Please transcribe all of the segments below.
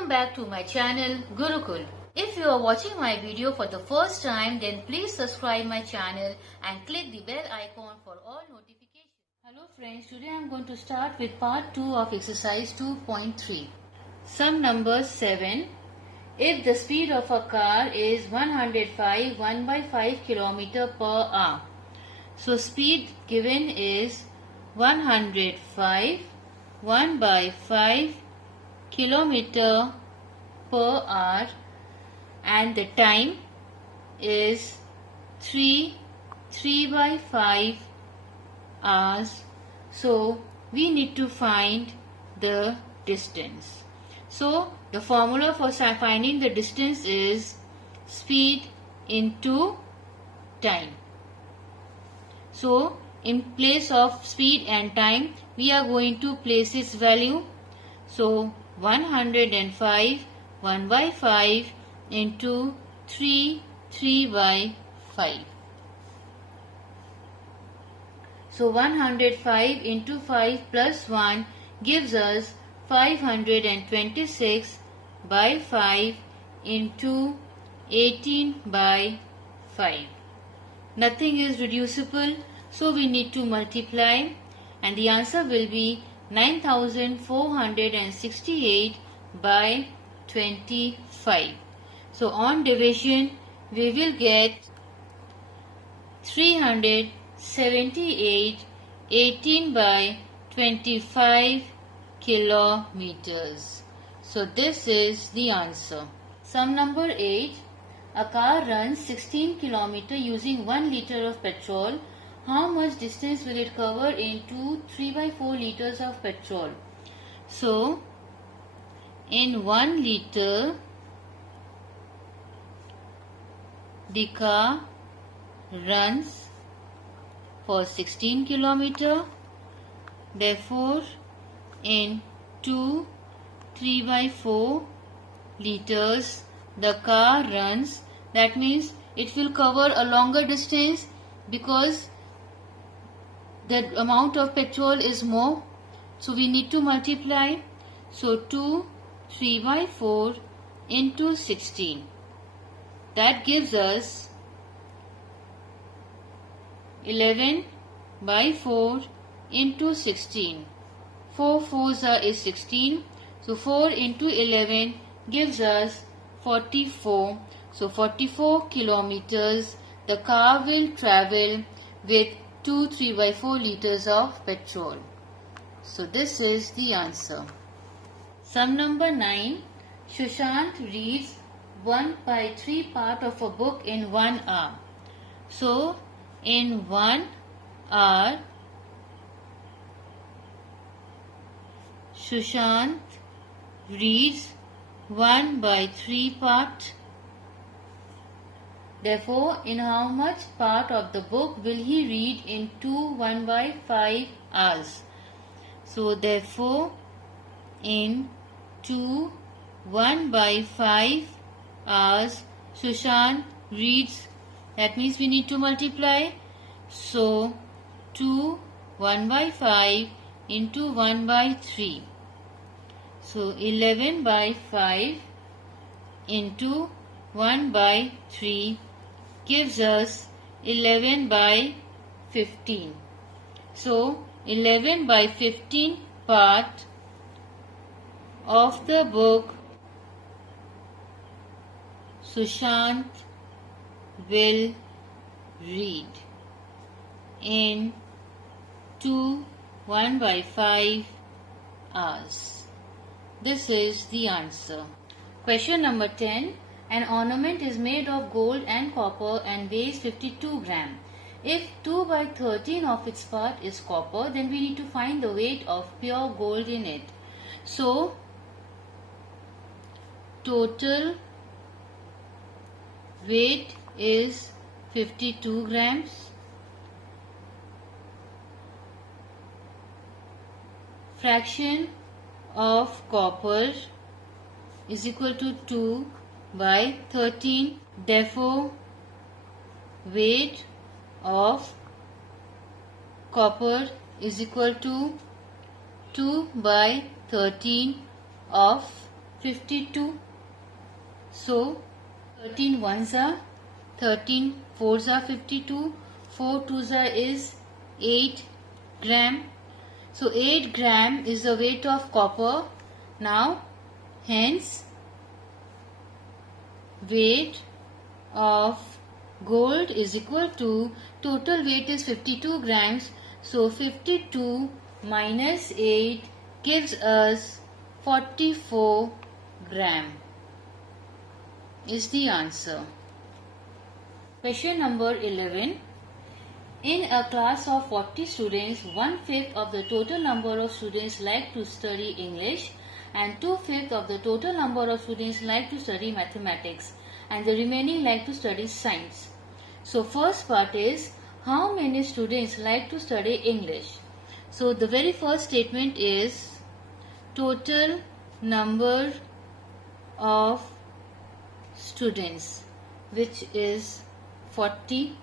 Welcome back to my channel Gurukul. If you are watching my video for the first time, then please subscribe my channel and click the bell icon for all notifications. Hello friends, today I am going to start with part 2 of exercise 2.3. Sum number 7. If the speed of a car is 105 1 by 5 km per hour. So speed given is 105 1 by 5 km per hour and the time is 3 by 5 hours. So we need to find the distance. So the formula for finding the distance is speed into time. So in place of speed and time, we are going to place its value. So 105 1 by 5 into 3 by 5. So 105 into 5 plus 1 gives us 526 by 5 into 18 by 5. Nothing is reducible, so we need to multiply, and the answer will be 9468 by 25. So on division we will get 378 18 by 25 kilometers. So this is the answer. Sum number 8. A car runs 16 km using 1 liter of petrol. How much distance will it cover in 3 by 4 liters of petrol? So in 1 liter the car runs for 16 km. Therefore in 3 by 4 liters the car runs. That means it will cover a longer distance because the amount of petrol is more. So we need to multiply. So 3 by 4 into 16. That gives us 11 by 4 into 16. 4 fours is 16. So 4 into 11 gives us 44. So 44 kilometers the car will travel with 3 by 4 liters of petrol. So this is the answer. Sum number 9. Sushant reads 1 by 3 part of a book in 1 hour. So in 1 hour Sushant reads 1 by 3 part. Therefore, in how much part of the book will he read in 1 by 5 hours? So therefore, in 1 by 5 hours, Sushant reads. That means we need to multiply. So 1 by 5 into 1 by 3. So 11 by 5 into 1 by 3 gives us 11 by 15. So 11 by 15 part of the book Sushant will read in 1 by 5 hours. This is the answer. Question number 10. An ornament is made of gold and copper and weighs 52 grams. If 2 by 13 of its part is copper, then we need to find the weight of pure gold in it. So, total weight is 52 grams. Fraction of copper is equal to 2 by 13. Therefore, weight of copper is equal to 2 by 13 of 52. So 13 ones are 13, 4s are 52, 4 2s are is 8 gram. So 8 gram is the weight of copper. Now hence weight of gold is equal to, total weight is 52 grams. So 52 minus 8 gives us 44 gram is the answer. Question number 11. In a class of 40 students, 1/5 of the total number of students like to study English and 2/5 of the total number of students like to study mathematics and the remaining like to study science. So first part is, how many students like to study English? So the very first statement is total number of students, which is 40.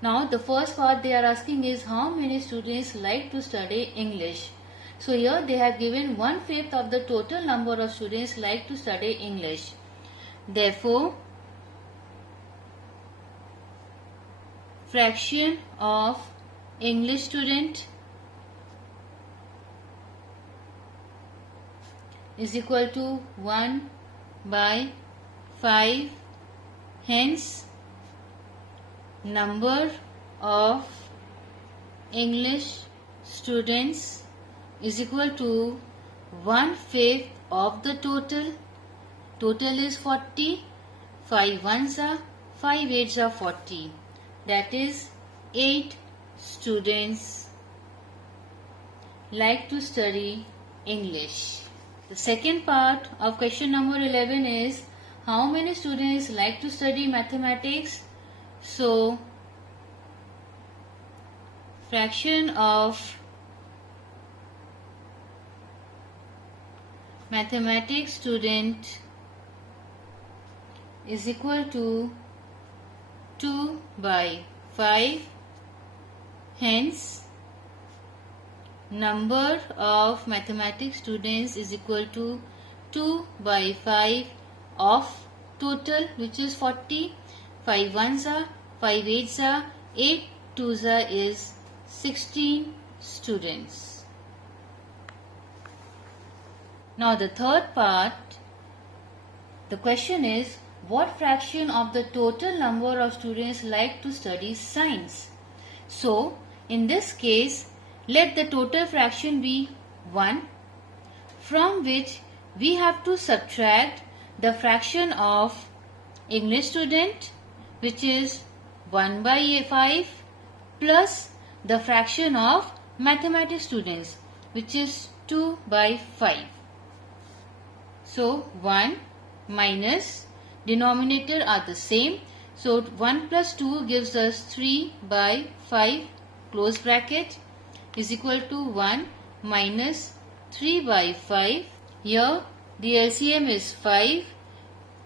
Now the first part they are asking is how many students like to study English. So here they have given 1/5 of the total number of students like to study English. Therefore, fraction of English student is equal to 1/5. Hence, number of English students is equal to 1/5 of the total. Total is 40. 5 ones are, 5 eights are 40. That is 8 students like to study English. The second part of question number 11 is, how many students like to study mathematics? So fraction of mathematics student is equal to 2/5. Hence, number of mathematics students is equal to 2/5 of total, which is 40. 5 ones are, 5 eights are, 8 twos are is 16 students. Now the third part, the question is, what fraction of the total number of students like to study science? So in this case, let the total fraction be 1, from which we have to subtract the fraction of English student, which is 1/5, plus the fraction of mathematics students, which is 2/5. So 1 minus denominator are the same. So 1 plus 2 gives us 3/5, close bracket, is equal to 1 minus 3/5. Here the LCM is 5.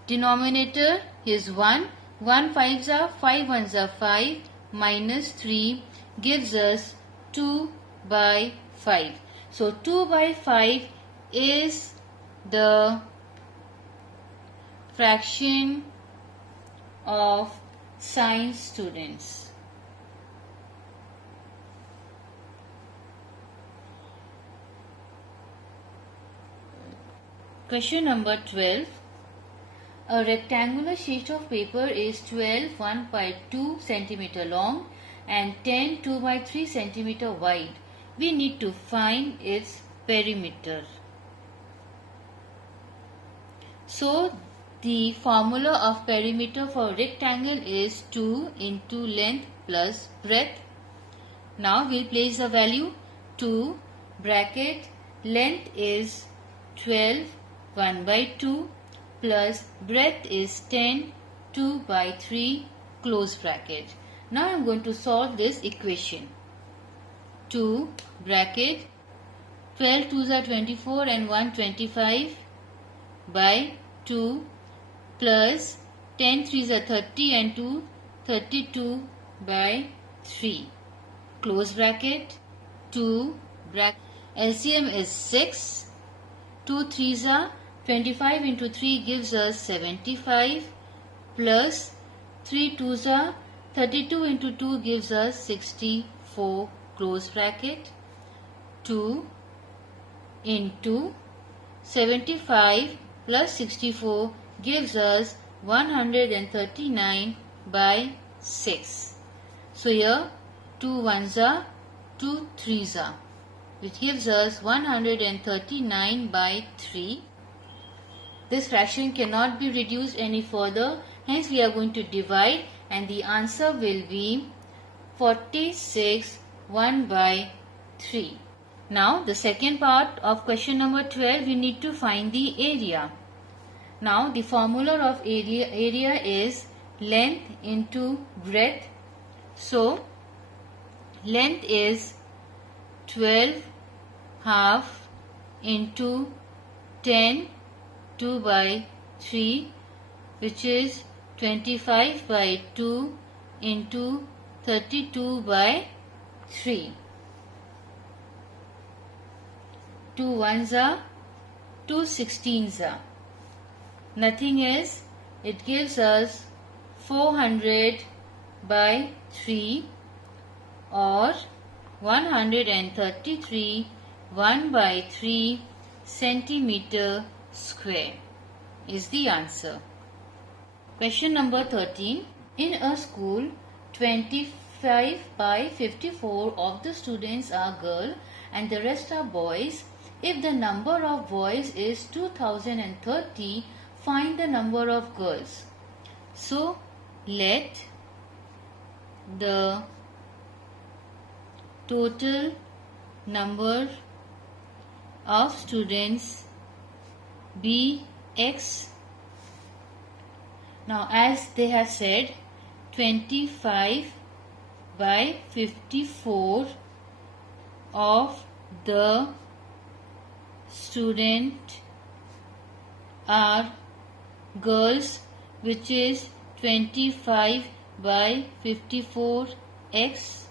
Denominator is 1. 1 5s are, 5 ones are 5, minus 3 gives us 2/5. So 2/5 is the fraction of science students. Question number 12. A rectangular sheet of paper is 12 1/2 cm long and 10 2/3 cm wide. We need to find its perimeter. So the formula of perimeter for rectangle is 2 into length plus breadth. Now we'll place the value 2 bracket, length is 12 1/2 plus breadth is 10 2/3 close bracket. Now I am going to solve this equation. 2 bracket, 12 2s are 24 and 1 25 by 2 plus 10 3s are 30 and 2 32 by 3 close bracket. 2 bracket, LCM is 6. 2 3s are 25 into 3 gives us 75 plus 3 twos are 32 into 2 gives us 64 close bracket. 2 into 75 plus 64 gives us 139 by 6. So here 2 ones are 2 threes are, which gives us 139 by 3. This fraction cannot be reduced any further, hence we are going to divide, and the answer will be 46 1 by 3. Now the second part of question number 12, we need to find the area. Now the formula of area is length into breadth. So length is 12 half into 10 2 by 3, which is 25 by 2 into 32 by 3. 2 ones are 2 16s are. Nothing is, it gives us 400 by 3 or 133 1 by 3 centimeter square is the answer. Question number 13. In a school, 25 by 54 of the students are girls and the rest are boys. If the number of boys is 2030, find the number of girls. So let the total number of students be X. Now as they have said, 25 by 54 of the student are girls, which is 25 by 54x.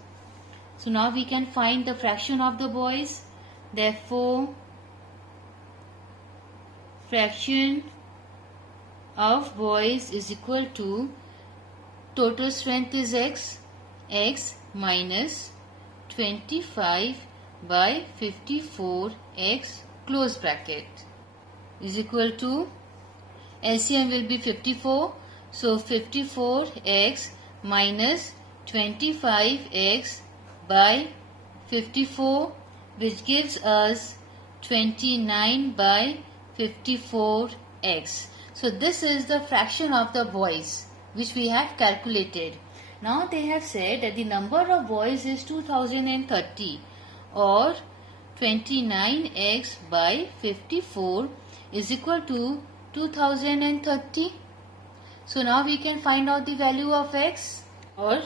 So now we can find the fraction of the boys. Therefore, fraction of boys is equal to total strength is x minus 25 by 54x close bracket is equal to LCM will be 54. So 54x minus 25x by 54, which gives us 29 by 54x. So this is the fraction of the boys which we have calculated. Now they have said that the number of boys is 2030 or 29x by 54 is equal to 2030. So now we can find out the value of x, or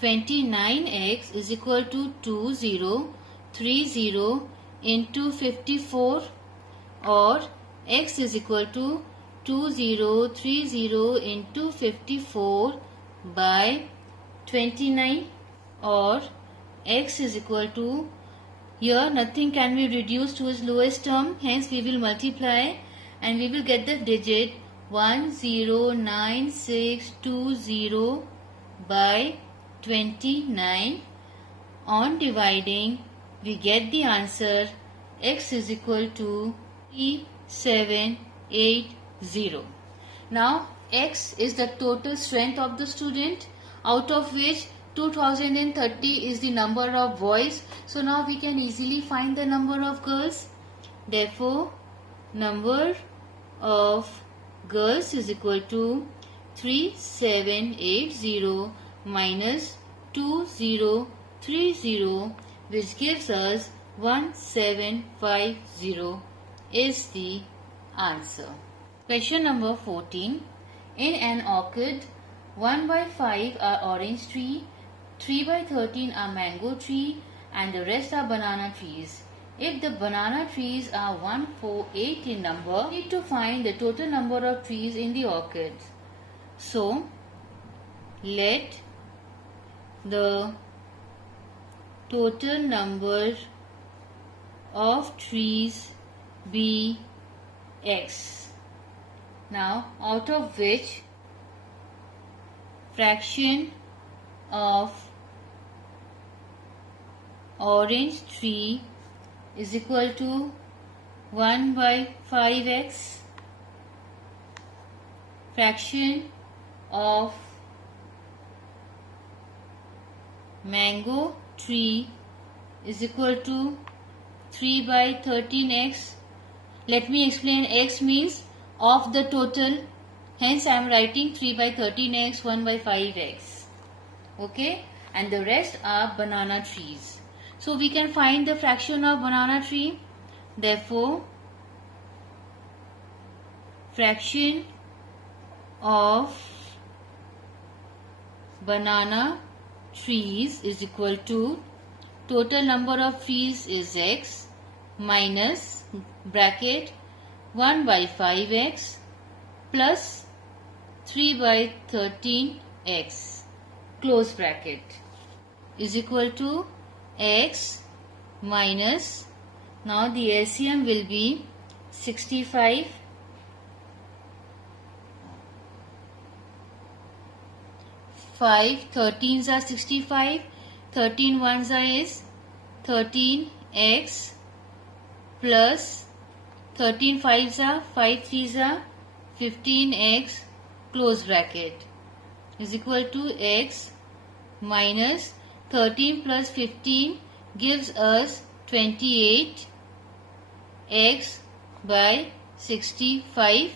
29x is equal to 2030 into 54, or x is equal to 2030 into 54 by 29, or x is equal to, here nothing can be reduced to its lowest term, hence we will multiply and we will get the digit 109620 by 29. On dividing, we get the answer x is equal to 3780. Now x is the total strength of the student, out of which 2030 is the number of boys. So now we can easily find the number of girls. Therefore, number of girls is equal to 3780 minus 2030, which gives us 1750 is the answer. Question number 14. In an orchid, 1 by 5 are orange tree, 3 by 13 are mango tree, and the rest are banana trees. If the banana trees are 148 in number, we need to find the total number of trees in the orchid. So, let the total number of trees be x. Now, out of which fraction of orange 3 is equal to 1 by 5x, fraction of mango 3 is equal to 3 by 13x. Let me explain. X means of the total, hence I am writing 3 by 13x, 1 by 5x. Okay, and the rest are banana trees. So we can find the fraction of banana tree. Therefore, fraction of banana trees is equal to total number of trees is x minus bracket 1 by 5x plus 3 by 13x close bracket is equal to x minus, now the LCM will be 65, 5 13s are 65, 13 ones are is 13x plus 13 fives are 5 threes are 15x close bracket is equal to x minus 13 plus 15 gives us 28, x by 65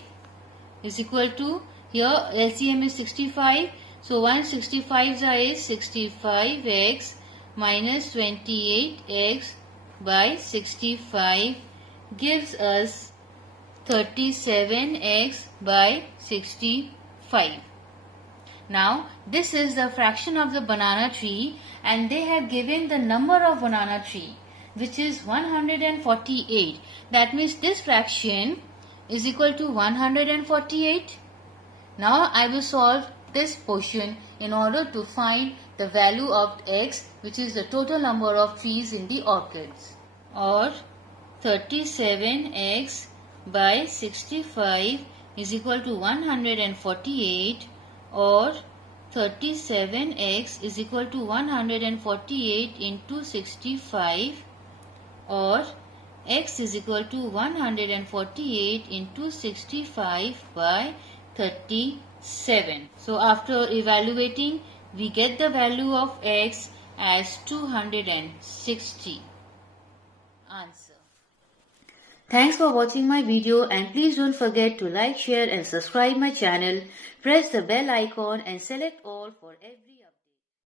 is equal to, here LCM is 65, so 165s are is 65x minus 28x by 65 gives us 37x by 65. Now this is the fraction of the banana tree and they have given the number of banana tree which is 148. That means this fraction is equal to 148. Now I will solve this portion in order to find the value of x, which is the total number of trees in the orchids. Or 37x by 65 is equal to 148, or 37x is equal to 148 into 65, or x is equal to 148 into 65 by 37. So after evaluating, we get the value of x as 260. Answer. Thanks for watching my video, and please don't forget to like, share and subscribe my channel. Press the bell icon and select all for every